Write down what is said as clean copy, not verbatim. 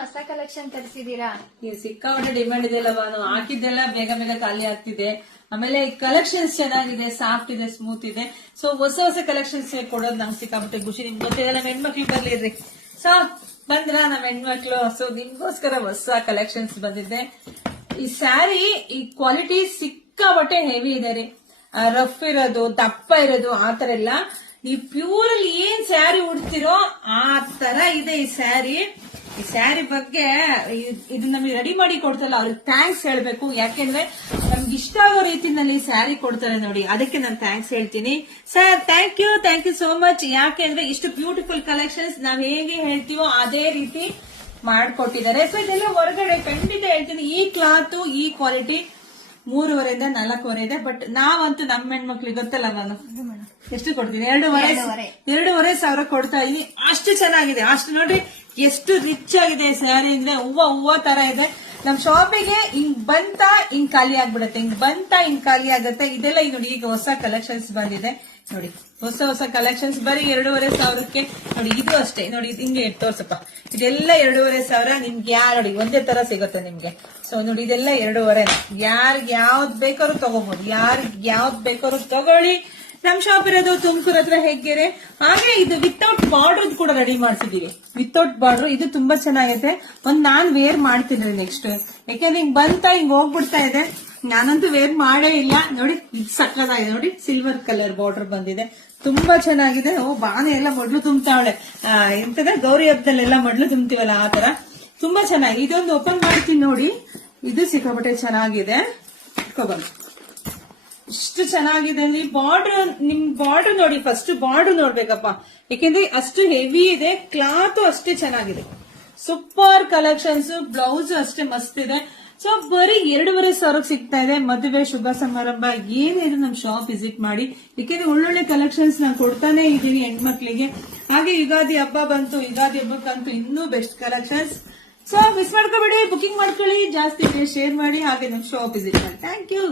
ಹೊಸ ಕಲೆಕ್ಷನ್ ತರಿಸಿದೀರಾ? ಸಿಕ್ಕಾಪಟ್ಟೆ ಡಿಮ್ಯಾಂಡ್ ಇದೆ ಅಲ್ವಾ, ನಾವು ಹಾಕಿದ್ದೆಲ್ಲ ಬೇಗ ಬೇಗ ಖಾಲಿ ಆಗ್ತಿದೆ. ಆಮೇಲೆ ಕಲೆಕ್ಷನ್ಸ್ ಚೆನ್ನಾಗಿದೆ, ಸಾಫ್ಟ್ ಇದೆ, ಸ್ಮೂತ್ ಇದೆ. ಸೊ ಹೊಸ ಹೊಸ ಕಲೆಕ್ಷನ್ಸ್ ಕೊಡೋದು ನಂಗೆ ಸಿಕ್ಕಾಪಟ್ಟೆ ಖುಷಿ. ನಿಮ್ಗೆ ಗೊತ್ತಿದೆ, ನಮ್ಮ ಹೆಣ್ಮಕ್ಳು ಬರ್ಲಿದ್ರಿ. ಸೊ ಬಂದ್ರ ನಮ್ಮ ಹೆಣ್ಮಕ್ಳು. ಸೊ ನಿಮ್ಗೋಸ್ಕರ ಹೊಸ ಕಲೆಕ್ಷನ್ಸ್ ಬಂದಿದೆ. ಈ ಸ್ಯಾರಿ ಈ ಕ್ವಾಲಿಟಿ ಸಿಕ್ಕಾಪಟ್ಟೆ ಹೆವಿ ಇದೆ ರೀ. ರಫ್ ಇರೋದು, ದಪ್ಪ ಇರೋದು ಆತರ ಎಲ್ಲ. ನೀವು ಪ್ಯೂರ್ ಅಲ್ಲಿ ಏನ್ ಸ್ಯಾರಿ ಉಡ್ತಿರೋ ಆ ತರ ಇದೆ ಈ ಸ್ಯಾರಿ. ಈ ಸ್ಯಾರಿ ಬಗ್ಗೆ ಇದು ನಮಗೆ ರೆಡಿ ಮಾಡಿ ಕೊಡ್ತಲ್ಲ, ಅವ್ರಿಗೆ ಥ್ಯಾಂಕ್ಸ್ ಹೇಳ್ಬೇಕು. ಯಾಕೆಂದ್ರೆ ನಮ್ಗೆ ಇಷ್ಟ ಆಗೋ ರೀತಿನಲ್ಲಿ ಸ್ಯಾರಿ ಕೊಡ್ತಾರೆ ನೋಡಿ, ಅದಕ್ಕೆ ನಾನು ಥ್ಯಾಂಕ್ಸ್ ಹೇಳ್ತೀನಿ. Sir thank you so much. ಯಾಕೆಂದ್ರೆ ಇಷ್ಟು ಬ್ಯೂಟಿಫುಲ್ ಕಲೆಕ್ಷನ್ಸ್ ನಾವ್ ಹೇಗೆ ಹೇಳ್ತೀವೋ ಅದೇ ರೀತಿ ಮಾಡ್ಕೊಟ್ಟಿದ್ದಾರೆ. ಸೊ ಇದೆಲ್ಲ ಹೊರಗಡೆ ಖಂಡಿತ ಹೇಳ್ತೀನಿ, ಈ ಕ್ಲಾತ್ ಈ ಕ್ವಾಲಿಟಿ 3.5 ಇಂದ 4.5 ಇದೆ. ಬಟ್ ನಾವಂತೂ ನಮ್ಮ ಹೆಣ್ಮಕ್ಳಿಗೆ ಗೊತ್ತಲ್ಲ, ನಾನು ಎಷ್ಟು ಕೊಡ್ತೀನಿ, 2.5 ಸಾವಿರ ಕೊಡ್ತಾ ಇದೀನಿ. ಅಷ್ಟು ಚೆನ್ನಾಗಿದೆ. ಅಷ್ಟು ನೋಡ್ರಿ ಎಷ್ಟು ರಿಚ್ ಆಗಿದೆ ಸ್ಯಾರಿ ಅಂದ್ರೆ, ಹೂವ ತರ ಇದೆ. ನಮ್ ಶಾಪಿಗೆ ಹಿಂಗ್ ಬಂತ ಹಿಂಗ್ ಖಾಲಿ ಆಗ್ಬಿಡತ್ತೆ, ಹಿಂಗ್ ಬಂತ ಹಿಂಗ್ ಖಾಲಿ ಆಗುತ್ತೆ. ಇದೆಲ್ಲ ಈಗ ನೋಡಿ, ಈಗ ಹೊಸ ಕಲೆಕ್ಷನ್ಸ್ ಬಂದಿದೆ ನೋಡಿ, ಹೊಸ ಕಲೆಕ್ಷನ್ಸ್ ಬರೀ 2.5 ಸಾವಿರಕ್ಕೆ ನೋಡಿ. ಇದು ಅಷ್ಟೇ ನೋಡಿ, ಹಿಂಗೆ ತೋರ್ಸಪ್ಪ, ಇದೆಲ್ಲ 2.5 ಸಾವಿರ. ನಿಮ್ಗೆ ನೋಡಿ ಒಂದೇ ತರ ಸಿಗುತ್ತೆ ನಿಮ್ಗೆ. ಸೊ ನೋಡಿ, ಇದೆಲ್ಲ 2.5. ಯಾರ್ಗ್ ಯಾವ್ದ್ ಬೇಕಾದ್ರೂ ತಗೋಬಹುದು, ಯಾರ್ಗ್ ಯಾವ್ದ್ ಬೇಕಾದ್ರೂ ತಗೊಳ್ಳಿ. ನಮ್ ಶಾಪ್ ಇರೋದು ತುಮಕೂರು ಹತ್ರ ಹೆಗ್ಗೆರೆ. ಹಾಗೆ ಇದು ವಿತೌಟ್ ಬಾರ್ಡರ್ ಕೂಡ ರೆಡಿ ಮಾಡ್ತಿದೀವಿ, ವಿತೌಟ್ ಬಾರ್ಡರ್. ಇದು ತುಂಬಾ ಚೆನ್ನಾಗೈತೆ. ನಾನ್ ವೇರ್ ಮಾಡ್ತೀನಿ ನೆಕ್ಸ್ಟ್, ಯಾಕೆಂದ್ರೆ ಹಿಂಗ್ ಬಂತ ಹಿಂಗ್ ಹೋಗ್ಬಿಡ್ತಾ ಇದೆ. ನಾನಂತೂ ವೇರ್ ಮಾಡೇ ಇಲ್ಲ. ನೋಡಿ ಸಕ್ಕತ್ತಾಗಿದೆ ನೋಡಿ, ಸಿಲ್ವರ್ ಕಲರ್ ಬಾರ್ಡರ್ ಬಂದಿದೆ, ತುಂಬಾ ಚೆನ್ನಾಗಿದೆ. ಬಾನೆ ಎಲ್ಲ ಮೊಡ್ಲು ತುಂಬ್ತಾವಳೆ, ಎಂತದ ಗೌರಿ ಹಬ್ಬದಲ್ಲೆಲ್ಲ ಮೊಡ್ಲು ತುಂಬ್ತೀವಲ್ಲ ಆ ತರ. ತುಂಬಾ ಚೆನ್ನಾಗಿದೆ. ಇದೊಂದು ಓಪನ್ ಮಾಡ್ತೀನಿ ನೋಡಿ, ಇದು ಸಿಕ್ಕಾಪಟ್ಟೆ ಚೆನ್ನಾಗಿದೆ. ಇಟ್ಕೊಬಂದು ಇಷ್ಟು ಚೆನ್ನಾಗಿದೆ. ಬಾರ್ಡರ್, ನಿಮ್ ಬಾರ್ಡರ್ ನೋಡಿ, ಫಸ್ಟ್ ಬಾರ್ಡರ್ ನೋಡ್ಬೇಕಪ್ಪ, ಯಾಕೆಂದ್ರೆ ಅಷ್ಟು ಹೆವಿ ಇದೆ. ಕ್ಲಾತ್ ಅಷ್ಟೇ ಚೆನ್ನಾಗಿದೆ, ಸೂಪರ್ ಕಲೆಕ್ಷನ್ಸ್. ಬ್ಲೌಸ್ ಅಷ್ಟೇ ಮಸ್ತ್ ಇದೆ. ಸೊ ಬರೀ 2.5 ಸಾವಿರಕ್ಕೆ ಸಿಗ್ತಾ ಇದೆ. ಮದುವೆ ಶುಭ ಸಮಾರಂಭ ಏನಿದೆ ನಮ್ ಶಾಪ್ ವಿಸಿಟ್ ಮಾಡಿ, ಯಾಕೆಂದ್ರೆ ಒಳ್ಳೊಳ್ಳೆ ಕಲೆಕ್ಷನ್ಸ್ ನಾನು ಕೊಡ್ತಾನೆ ಇದ್ದೀನಿ ಹೆಣ್ಮಕ್ಳಿಗೆ. ಹಾಗೆ ಯುಗಾದಿ ಹಬ್ಬ ಬಂತು, ಯುಗಾದಿ ಹಬ್ಬಕ್ಕಂತೂ ಇನ್ನೂ ಬೆಸ್ಟ್ ಕಲೆಕ್ಷನ್ಸ್. ಸೊ ಮಿಸ್ ಮಾಡ್ಕೋಬೇಡಿ, ಬುಕಿಂಗ್ ಮಾಡ್ಕೊಳ್ಳಿ, ಜಾಸ್ತಿ ಶೇರ್ ಮಾಡಿ, ಹಾಗೆ ನಮ್ ಶಾಪ್ ವಿಸಿಟ್ ಮಾಡಿ. Thank you.